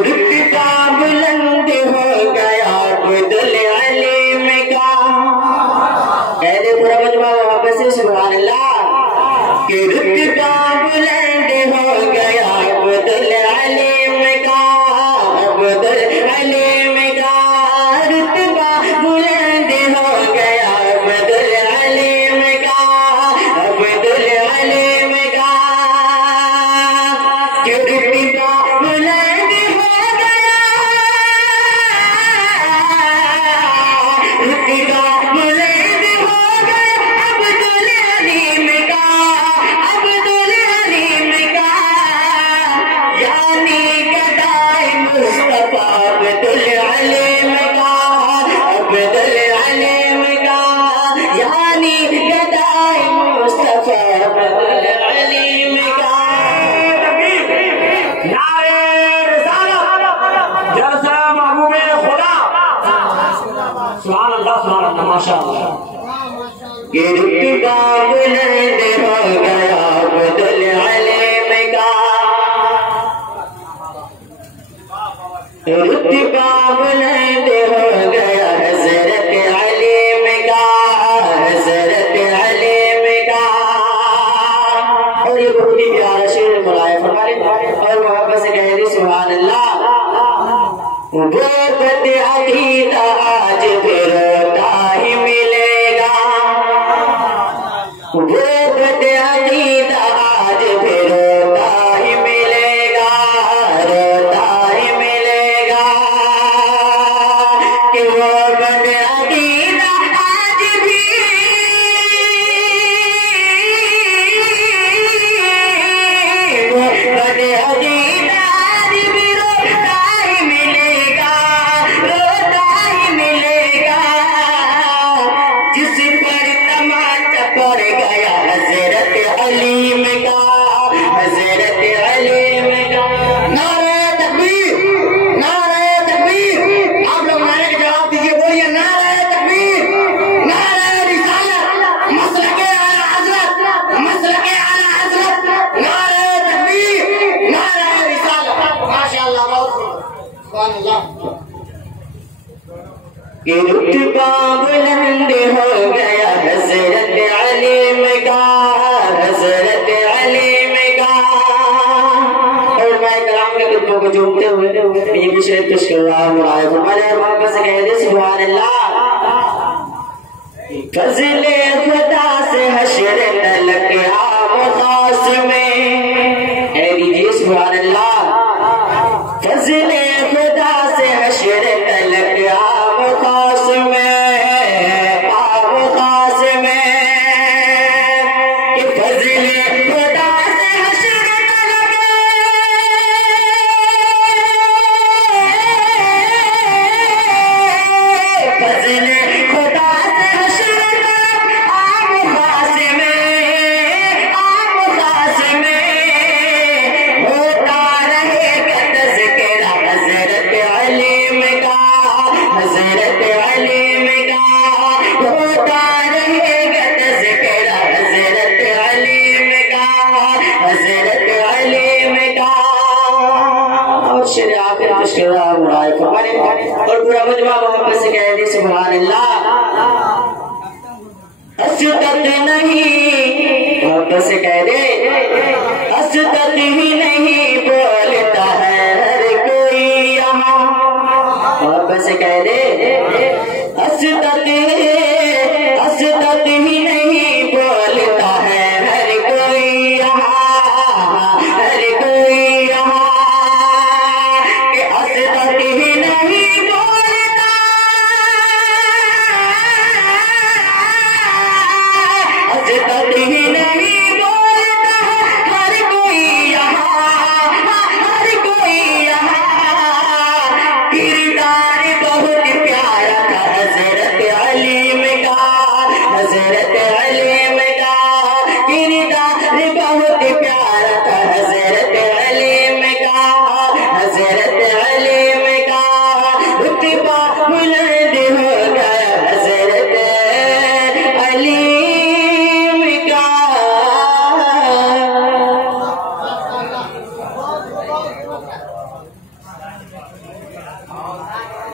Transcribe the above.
रुतबा बुलंद हो गया अब्दुल अलीम का। कह दे पूरा मजमा वापस से सुभान अल्लाह। कि रुतबा बुलंद हो गया अब्दुल अलीम का, अब्दुल अलीम का रुतबा बुलंद हो गया अब्दुल अलीम का, अब्दुल अलीम का। कि रुतबा बुलंद हो गया, रुतबा बुलंद हो गया अब्दुल अलीम का, अब्दुल अलीम का। यानी गदाए मुस्तफा अब्दुल अलीम का, अब्दुल अलीम का। यानी गदाए मुस्तफा अब्दुल अलीम का। नारे रिसालत जलसा महबूबे खुदा। सुभान अल्लाह, सुभान अल्लाह, माशाअल्लाह। कि रुतबा बुलंद हो गया अब्दुल अलीम का, रुतबा बुलंद हो गया हजरत अलीम का, हजरत अलीम का। और ये बहुत ही प्यारा शेर मुलाय फरमाए और मोहब्बत से कह रही सुभान अल्लाह। वो बदअकीदा आज फिर रोता ही मिलेगा, वो बदअकीदा आज फिर रोता ही मिलेगा, रोता ही मिलेगा। कि वो बदअकीदा आज भी, वो बदअकीदा आज भी रोता ही मिलेगा, रोता ही मिलेगा। जिस पर तमाचा पड़ गया हजरत अलीम का, हजरत अलीम का। नारे तकबीर, नारे तकबीर। आप लोग नारे का जवाब दीजिए, बोलिए नारे तकबीर, नारे रिसालत, मसलके आला हजरत, मसलके आला हजरत। नारे तकबीर, नारे रिसालत। माशाअल्लाह, बहुत सुभान अल्लाह। कि रुतबा बुलंद हो गया हजरत अलीम का, हजरत अलीम का। और मैं कलाम के रुतबों को जोड़ते हुए ये भी शेर पेश कर रहा हूँ। हमारे मोहब्बत से कह दे सुभान अल्लाह। फज़ले खुदा से हश्र तलक आम खास में, कह दीजिए सुभान अल्लाह। फज़ले खुदा से हश्र तलक आम खास में, आम खास में। कि फज़ले खुदा से हश्र तलक, फज़ले खुदा से हश्र तलक आम खास में, आम खास में। होता रहेगा तज़किरा हज़रत अलीम का, हज़रत अलीम का। होता रहेगा तज़किरा हज़रत अलीम का, हज़रत अलीम का। और शेर आखिर मुश्किल मुराद फरमाने और पूरा मजमा मोहब्बत से कह दी सुभान अल्लाह। हसरत नहीं, मोहब्बत से कह दे हसरत ही नहीं